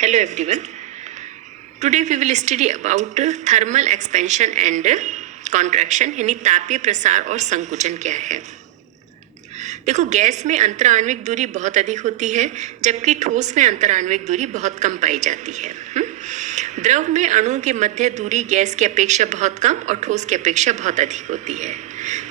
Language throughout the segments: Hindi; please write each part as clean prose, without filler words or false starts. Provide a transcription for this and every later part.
Hello everyone. Today we will study about thermal expansion and contraction यानी तापीय प्रसार और संकुचन क्या है। देखो, गैस में अंतराण्विक दूरी बहुत अधिक होती है जबकि ठोस में अंतराण्विक दूरी बहुत कम पाई जाती है। द्रव में अणुओं के मध्य दूरी गैस की अपेक्षा बहुत कम और ठोस की अपेक्षा बहुत अधिक होती है।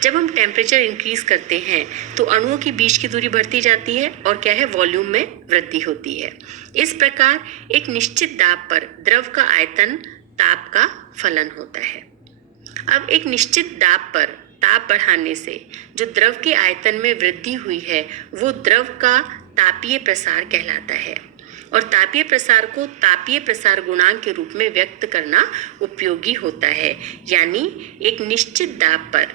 जब हम टेम्परेचर इंक्रीज करते हैं तो अणुओं के बीच की दूरी बढ़ती जाती है और क्या है, वॉल्यूम में वृद्धि होती है। इस प्रकार एक निश्चित दाब पर द्रव का आयतन ताप का फलन होता है। अब एक निश्चित दाब पर ताप बढ़ाने से जो द्रव के आयतन में वृद्धि हुई है वो द्रव का तापीय प्रसार कहलाता है और तापीय प्रसार को तापीय प्रसार गुणांक के रूप में व्यक्त करना उपयोगी होता है। यानी एक निश्चित दाब पर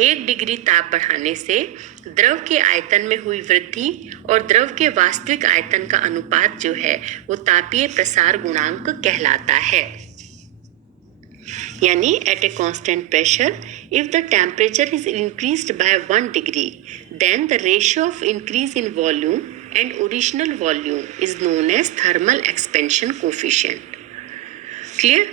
1 डिग्री ताप बढ़ाने से द्रव के आयतन में हुई वृद्धि और द्रव के वास्तविक आयतन का अनुपात जो है वो तापीय प्रसार गुणांक कहलाता है। यानी at a constant pressure if the temperature is increased by 1 degree then the ratio of increase in volume and original volume is known as thermal expansion coefficient. Clear?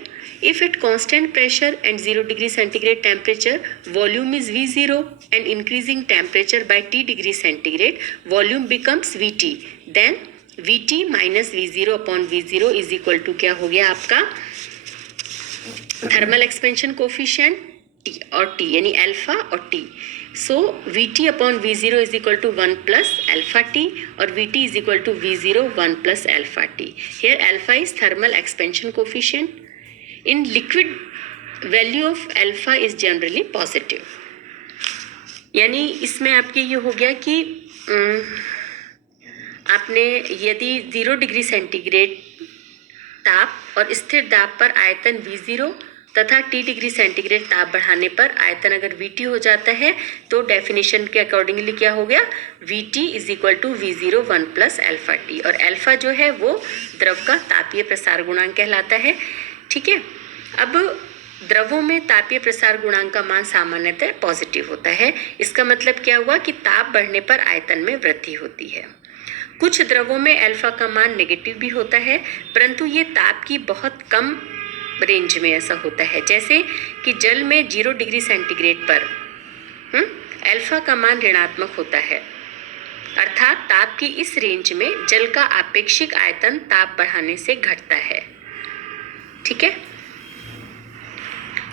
If at constant pressure and 0 degree centigrade temperature, volume is V0 and increasing temperature by T degree centigrade, volume becomes VT. Then VT minus V0 upon V0 is equal to क्या हो गया आपका थर्मल एक्सपेंशन कोफिशिएंट T और T यानी अल्फा और T. So VT upon V0 is equal to 1 plus alpha T और VT is equal to V0 1 plus alpha T. Here alpha is thermal expansion coefficient. In liquid, value of alpha is generally positive. यानी इसमें आपके ये हो गया कि आपने यदि 0 डिग्री सेंटीग्रेड ताप और स्थिर दाब पर आयतन V0 तथा T डिग्री सेंटीग्रेड ताप बढ़ाने पर आयतन अगर VT हो जाता है तो डेफिनेशन के अकॉर्डिंगली क्या हो गया, VT is equal to V0 1 plus alpha T और अल्फा जो है वो द्रव का तापीय प्रसार गुणांक कहलाता है। ठीक है, अब द्रवों में तापीय प्रसार गुणांक का मान सामान्यतः पॉजिटिव होता है। इसका मतलब क्या हुआ कि ताप बढ़ने पर आयतन में वृद्धि होती है। कुछ द्रवों में अल्फा का मान नेगेटिव भी होता है परंतु ये ताप की बहुत कम रेंज में ऐसा होता है। जैसे कि जल में 0 डिग्री सेंटीग्रेड पर अल्फा का मान ऋणात्मक होता है, अर्थात ताप की इस रेंज में जल का आपेक्षिक आयतन ताप बढ़ाने से घटता है। ठीक है,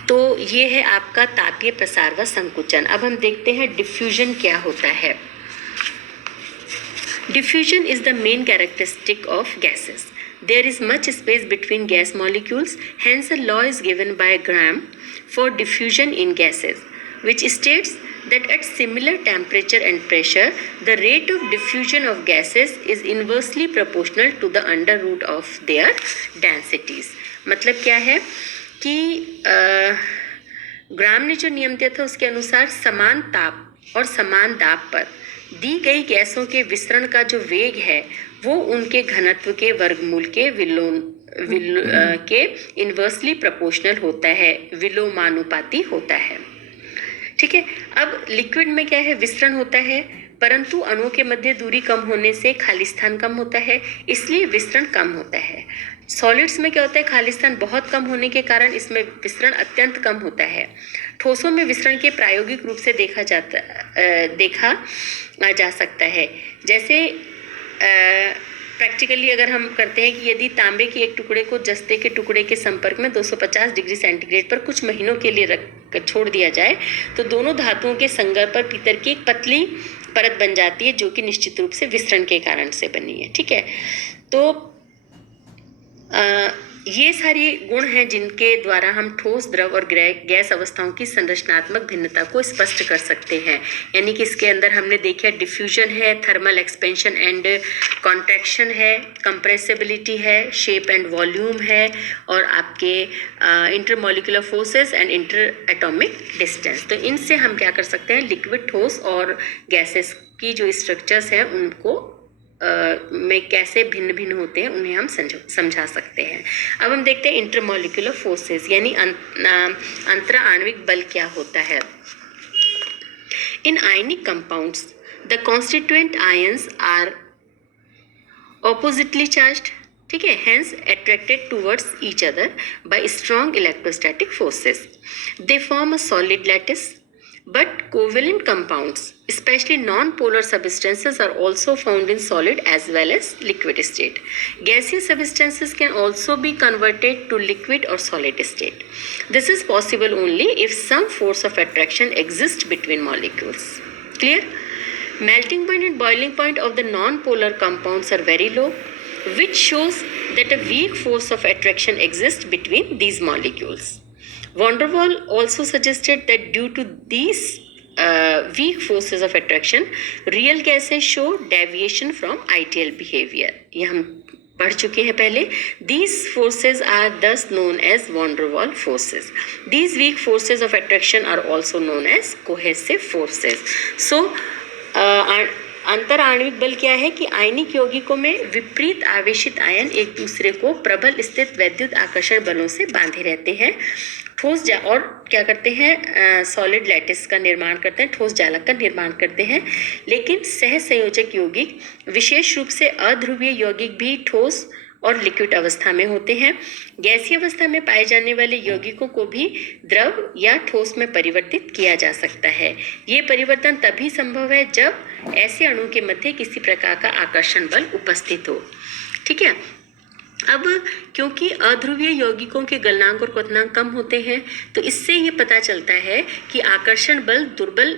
तो ये है आपका तापीय प्रसार व संकुचन। अब हम देखते हैं डिफ्यूजन क्या होता है। Diffusion is the main characteristic of gases. There is much space between gas molecules, hence a law is given by Graham for diffusion in gases, which states that at similar temperature and pressure, the rate of diffusion of gases is inversely proportional to the under root of their densities. मतलब क्या है कि ग्राम ने जो नियम दिया था उसके अनुसार समान ताप और समान दाब पर दी गई गैसों के विसरण का जो वेग है वो उनके घनत्व के वर्गमूल के के इन्वर्सली प्रोपोर्शनल होता है, विलोमानुपाती होता है। ठीक है, अब लिक्विड में क्या है, विसरण होता है परंतु अणुओं के मध्य दूरी कम होने से खाली स्थान कम होता है, इसलिए विसरण कम होता है। सॉलिड्स में क्या होता है, खाली स्थान बहुत कम होने के कारण इसमें विसरण अत्यंत कम होता है। ठोसों में विसरण के प्रायोगिक रूप से देखा जा सकता है। जैसे प्रैक्टिकली अगर हम करते हैं कि यदि तांबे के एक टुकड़े को जस्ते के टुकड़े के संपर्क में 250 डिग्री सेंटीग्रेड पर कुछ महीनों के लिए रख छोड़ दिया जाए तो दोनों धातुओं के संगम पर पीतल की एक पतली परत बन जाती है जो कि निश्चित रूप से विसरण के कारण से बनी है। ठीक है, तो ये सारी गुण हैं जिनके द्वारा हम ठोस, द्रव और गैस अवस्थाओं की संरचनात्मक भिन्नता को स्पष्ट कर सकते हैं। यानी कि इसके अंदर हमने देखा डिफ्यूजन है, थर्मल एक्सपेंशन एंड कॉन्ट्रैक्शन है, कंप्रेसिबिलिटी है, शेप एंड वॉल्यूम है और आपके intermolecular forces and inter atomic distance. तो इनसे हम क्या कर सकते हैं, लिक्विड, ठोस और गैसेस की जो स्ट्रक्चर्स हैं उनको में कैसे भिन्न भिन्न होते हैं उन्हें हम समझा सकते हैं। अब हम देखते हैं इंटरमॉलिक्यूलर फोर्सेस यानी अंतरा आणविक बल क्या होता है। In ionic compounds the constituent ions are oppositely charged ठीक है, hence attracted towards each other by strong electrostatic forces. They form a solid lattice, but covalent compounds, especially non-polar substances, are also found in solid as well as liquid state. Gaseous substances can also be converted to liquid or solid state. This is possible only if some force of attraction exists between molecules. Clear? Melting point and boiling point of the non-polar compounds are very low, which shows that a weak force of attraction exists between these molecules. Van der Waal also suggested that due to these weak forces of attraction, real gases show deviation from ideal behavior. ये हम पढ़ चुके हैं पहले. These forces are thus known as van der Waal forces. These weak forces of attraction are also known as cohesive forces. So अंतर आणविक बल क्या है कि आयनिक यौगिकों में विपरीत आवेशित आयन एक दूसरे को प्रबल स्थित वैद्युत आकर्षण बलों से बांधे रहते हैं. और क्या करते हैं, सॉलिड लैटिस का निर्माण करते हैं, ठोस जालक का निर्माण करते हैं. लेकिन सहसंयोजक यौगिक, विशेष रूप से अध्रुवीय यौगिक भी ठोस और लिक्विड अवस्था में होते हैं. गैसीय अवस्था में पाए जाने वाले यौगिकों को भी द्रव या ठोस में परिवर्तित किया जा सकता है. ये परिवर्तन तभी संभव है जब ऐसे अणु के मध्य किसी प्रकार का आकर्षण बल उपस्थित हो. ठीक है. अब क्योंकि अध्रुवीय यौगिकों के गलनांक और क्वथनांक कम होते हैं, तो इससे ये पता चलता है कि आकर्षण बल दुर्बल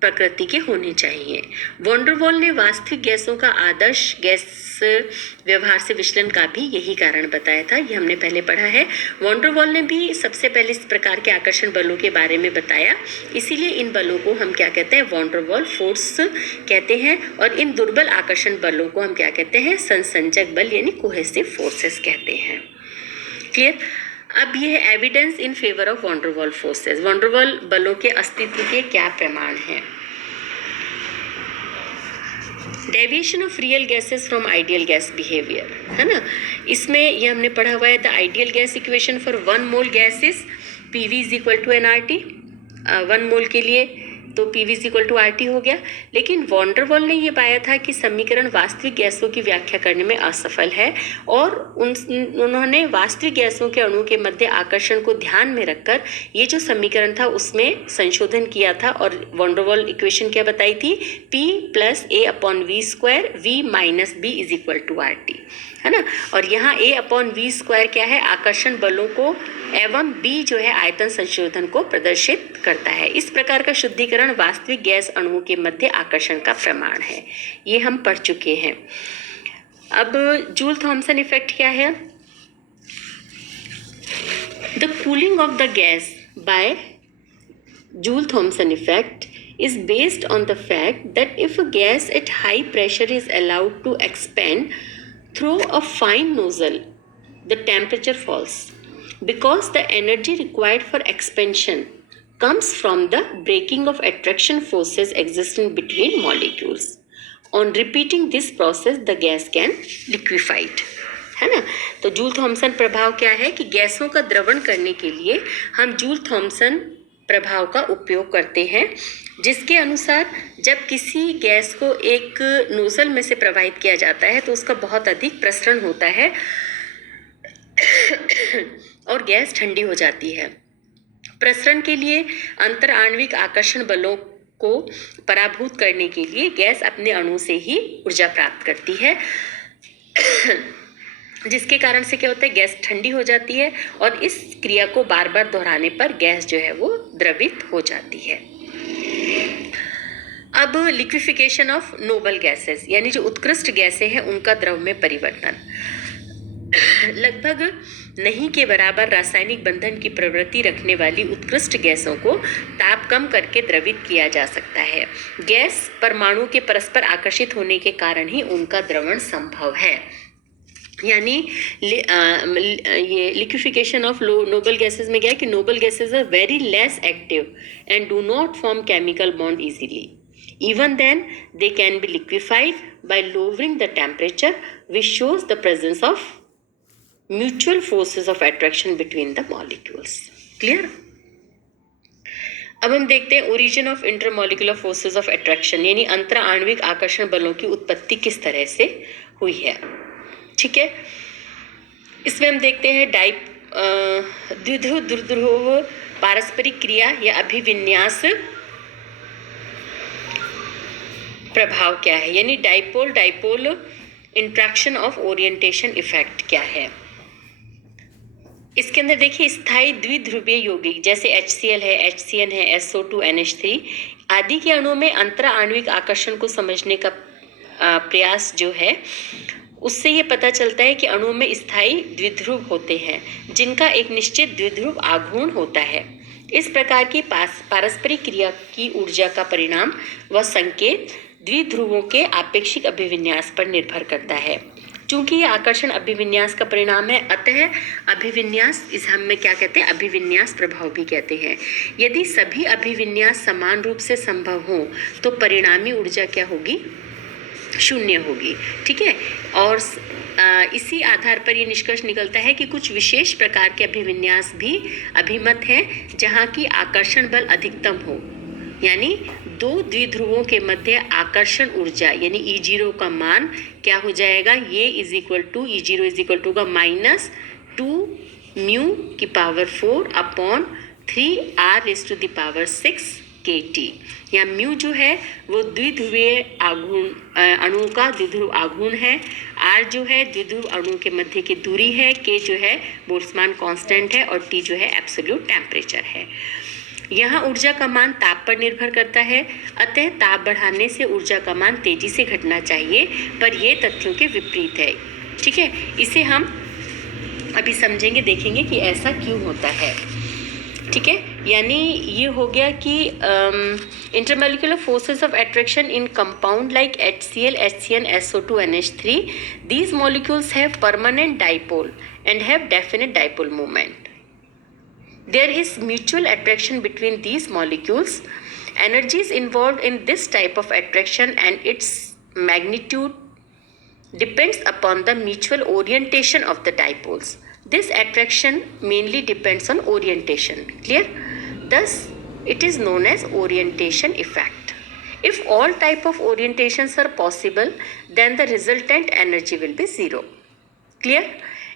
प्रकृति के होने चाहिए. वॉन डर वाल ने वास्तविक गैसों का आदर्श गैस व्यवहार से विचलन का भी यही कारण बताया था. ये हमने पहले पढ़ा है. वॉन डर वाल ने भी सबसे पहले इस प्रकार के आकर्षण बलों के बारे में बताया. इसीलिए इन बलों को हम क्या कहते हैं, वॉन डर वाल फोर्स कहते हैं. और इन दुर्बल आकर्षण बलों को हम क्या कहते हैं, संसंजक बल यानी कोहेसिव फोर्सेस कहते हैं. क्लियर. अब ये है evidence in favour of van der Waals forces. Von der वाल बलों के अस्तित्व के क्या प्रमाण हैं. Deviation of real gases from ideal gas behaviour, है ना. इसमें ये हमने पढ़ा हुआ है. The ideal gas equation for 1 mole gas is PV is equal to nRT. 1 mole के लिए तो PV is equal to RT हो गया. लेकिन वॉन डर वाल ने ये पाया था कि समीकरण वास्तविक गैसों की व्याख्या करने में असफल है, और उन्होंने वास्तविक गैसों के अणु के मध्य आकर्षण को ध्यान में रखकर ये जो समीकरण था उसमें संशोधन किया था. और वॉन डर वाल इक्वेशन क्या बताई थी, P + A/v², V - B is equal to RT, है ना. और यहाँ A/v² क्या है, आकर्षण बलों को, एवं B जो है आयतन संशोधन को प्रदर्शित करता है. इस प्रकार का शुद्धिकरण वास्तविक गैस अणुओं के मध्य आकर्षण का प्रमाण है. ये हम पढ़ चुके हैं. अब जूल थॉमसन इफेक्ट क्या है. The cooling of the gas by Joule Thomson effect is based on the fact that if a gas at high pressure is allowed to expand through a fine nozzle, the temperature falls, because the energy required for expansion comes from the breaking of attraction forces existing between molecules. On repeating this process, the gas can liquefied, है ना. तो जूल थॉमसन प्रभाव क्या है कि गैसों का द्रवण करने के लिए हम जूल थॉमसन प्रभाव का उपयोग करते हैं, जिसके अनुसार जब किसी गैस को एक नोजल में से प्रवाहित किया जाता है तो उसका बहुत अधिक प्रसरण होता है और गैस ठंडी हो जाती है. प्रसरण के लिए अंतर आणविक आकर्षण बलों को पराभूत करने के लिए गैस अपने अणु से ही ऊर्जा प्राप्त करती है, जिसके कारण से क्या होता है, गैस ठंडी हो जाती है. और इस क्रिया को बार बार दोहराने पर गैस जो है वो द्रवित हो जाती है. अब लिक्विफिकेशन ऑफ नोबल गैसेस, यानी जो उत्कृष्ट गैसें हैं उनका द्रव में परिवर्तन. लगभग नहीं के बराबर रासायनिक बंधन की प्रवृत्ति रखने वाली उत्कृष्ट गैसों को ताप कम करके द्रवित किया जा सकता है. गैस परमाणु के परस्पर आकर्षित होने के कारण ही उनका द्रवण संभव है. यानी ये लिक्विफिकेशन ऑफ नोबल गैसेस में क्या है कि noble gases are very less active and do not form chemical bond easily. Even then, they can be liquefied by lowering the temperature, which shows the presence of mutual forces of attraction between the molecules. Clear? अब हम देखते हैं origin of intermolecular forces of attraction, यानी अंतर आणविक आकर्षण बलों की उत्पत्ति किस तरह से हुई है. ठीक है. इसमें हम देखते हैं द्विध्रुव द्विध्रुव पारस्परिक क्रिया या अभिविन्यास प्रभाव क्या है, यानी dipole dipole interaction of orientation effect क्या है। इसके अंदर देखिए स्थायी द्विध्रुवीय यौगिक जैसे HCl है, HCN है, SO2, NH3 आदि के अणुओं में अंतरा आणविक आकर्षण को समझने का प्रयास जो है उससे ये पता चलता है कि अणुओं में स्थायी द्विध्रुव होते हैं जिनका एक निश्चित द्विध्रुव आघूर्ण होता है। इस प्रकार की पारस्परिक क्रिया की ऊर्जा का परिणाम व संकेत द्विध्रुवों के आपेक्षिक अभिविन्यास पर निर्भर करता है। चूंकि यह आकर्षण अभिविन्यास का परिणाम है, अतः अभिविन्यास इस हम में क्या कहते हैं, अभिविन्यास प्रभाव भी कहते हैं। यदि सभी अभिविन्यास समान रूप से संभव हो तो परिणामी ऊर्जा क्या होगी, शून्य होगी। ठीक है, और इसी आधार पर यह निष्कर्ष निकलता है कि कुछ विशेष प्रकार के अभिविन्यास भी अभिमत हैं जहाँ की आकर्षण बल अधिकतम हो, यानी दो द्विध्रुवों के मध्य आकर्षण ऊर्जा यानी E0 का मान क्या हो जाएगा, ये E0 इज इक्वल टू का -2μ⁴/3r⁴ kT। या म्यू जो है वो द्विध्रुवीय अणु का द्विध्रुव आघूर्ण है, आर जो है द्विध्रुव अणु के मध्य की दूरी है, के जो है बोल्ट्जमान कांस्टेंट है और टी जो है एब्सोल्यूट टेम्परेचर है। यहाँ ऊर्जा का मान ताप पर निर्भर करता है, अतः ताप बढ़ाने से ऊर्जा का मान तेजी से घटना चाहिए, पर यह तथ्यों के विपरीत है। ठीक है, इसे हम अभी समझेंगे, देखेंगे कि ऐसा क्यों होता है। ठीक है, यानी ये हो गया कि intermolecular forces of attraction in compound like HCl, HCN, SO2, NH3, these molecules have permanent dipole and have definite dipole moment. There is mutual attraction between these molecules. Energy is involved in this type of attraction and its magnitude depends upon the mutual orientation of the dipoles. This attraction mainly depends on orientation. Clear? Thus, it is known as orientation effect. If all type of orientations are possible, then the resultant energy will be zero. Clear?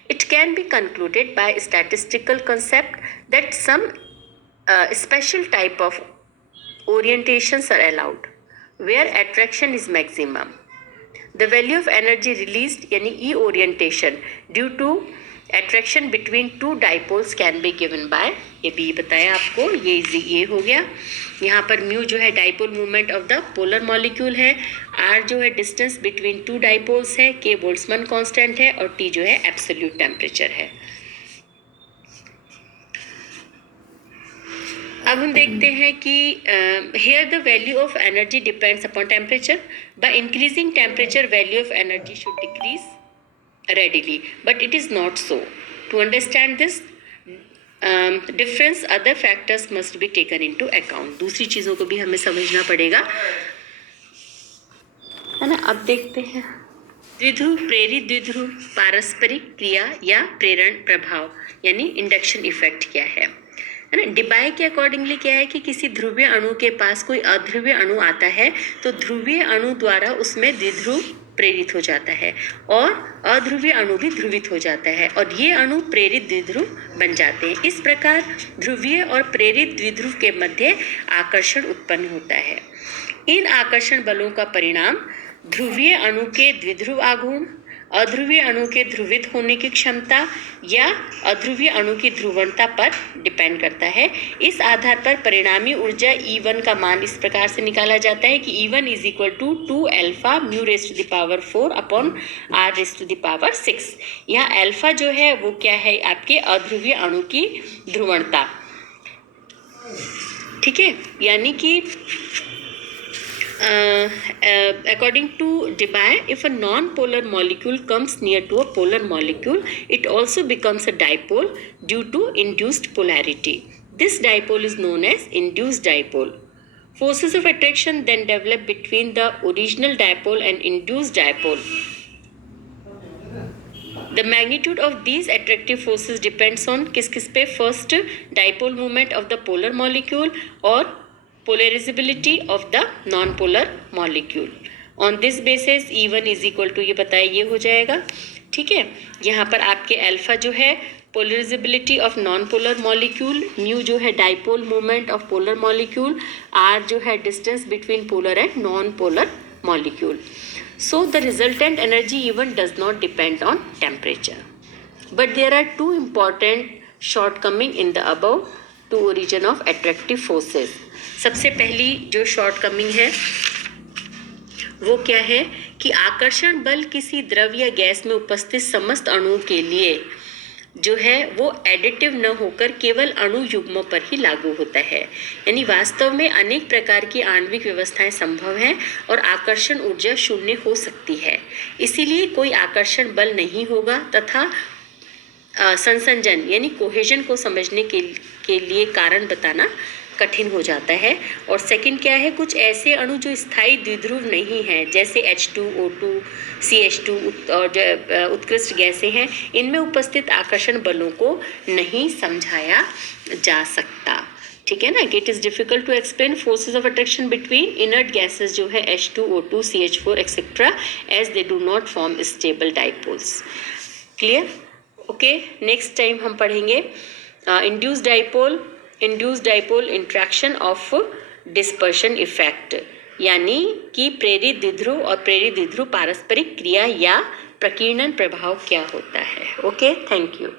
It can be concluded by statistical concept that some special type of orientations are allowed, where attraction is maximum. The value of energy released यानी E orientation due to attraction between two dipoles can be given by, ये भी बताया आपको, ये हो गया। यहाँ पर म्यू जो है dipole movement of the polar molecule है, आर जो है डिस्टेंस बिटवीन टू डाइपोल्स है, के बोल्ट्जमान कांस्टेंट है और टी जो है एब्सोल्यूट टेम्परेचर है। अब हम देखते हैं कि here the value of energy depends upon temperature. By increasing temperature, value of energy should decrease readily, but it is not so. To understand this difference, other factors must be taken into account. दूसरी चीज़ों को भी हमें समझना पड़ेगा, है ना। अब देखते हैं द्विध्रुव प्रेरित द्विध्रुव पारस्परिक क्रिया या प्रेरण प्रभाव यानी इंडक्शन इफेक्ट क्या है ना। डिबाय के अकॉर्डिंगली क्या है कि किसी ध्रुवीय अणु के पास कोई अध्रुवीय अणु आता है तो ध्रुवीय अणु द्वारा उसमें द्विध्रुव प्रेरित हो जाता है और अध्रुवीय अणु भी ध्रुवित हो जाता है और ये अणु प्रेरित द्विध्रुव बन जाते हैं। इस प्रकार ध्रुवीय और प्रेरित द्विध्रुव के मध्य आकर्षण उत्पन्न होता है। इन आकर्षण बलों का परिणाम ध्रुवीय अणु के द्विध्रुव आघूर्ण, अध्रुवीय अणु के ध्रुवित होने की क्षमता या अध्रुवीय अणु की ध्रुवणता पर डिपेंड करता है। इस आधार पर परिणामी ऊर्जा E1 का मान इस प्रकार से निकाला जाता है कि E1 is equal to 2α μ⁴/r⁴ यहाँ अल्फा जो है वो क्या है, आपके अध्रुवीय अणु की ध्रुवणता। ठीक है, यानी कि according to Debye, if a non-polar molecule comes near to a polar molecule, it also becomes a dipole due to induced polarity. This dipole is known as induced dipole. Forces of attraction then develop between the original dipole and induced dipole. The magnitude of these attractive forces depends on किस पे, first dipole moment of the polar molecule और polarizability of the non-polar molecule. On this basis E1 is equal to, ये बताया, ये हो जाएगा ठीक है। यहाँ पर आपके अल्फा जो है polarizability of non polar molecule, mu जो है dipole moment of polar molecule, r जो है distance between polar and non polar molecule. So the resultant energy even does not depend on temperature. But there are two important shortcoming in the above two origin of attractive forces. सबसे पहली जो shortcoming है वो क्या है कि आकर्षण बल किसी द्रव या गैस में उपस्थित समस्त अणुओं के लिए जो है वो एडिटिव न होकर केवल अणु युग्मों पर ही लागू होता है. यानी वास्तव में अनेक प्रकार की आणविक व्यवस्थाएं संभव हैं और आकर्षण ऊर्जा शून्य हो सकती है. इसीलिए कोई आकर्षण बल नहीं होगा तथा संसंजन यानी कोहेजन को समझने के लिए कारण बताना कठिन हो जाता है. और सेकंड क्या है, कुछ ऐसे अणु जो स्थायी द्विध्रुव नहीं हैं जैसे H2O2, CH2 और जो उत्कृष्ट गैसें हैं, इनमें उपस्थित आकर्षण बलों को नहीं समझाया जा सकता. ठीक है ना. It is difficult to explain forces of attraction between inert gases जो है H2O2, CH4 etcetera as they do not form stable dipoles. Clear. Okay. Next time हम पढ़ेंगे induced dipole interaction of dispersion effect, यानी कि प्रेरित द्विध्रुव और प्रेरित द्विध्रुव पारस्परिक क्रिया या प्रकीर्णन प्रभाव क्या होता है. ओके. Thank you.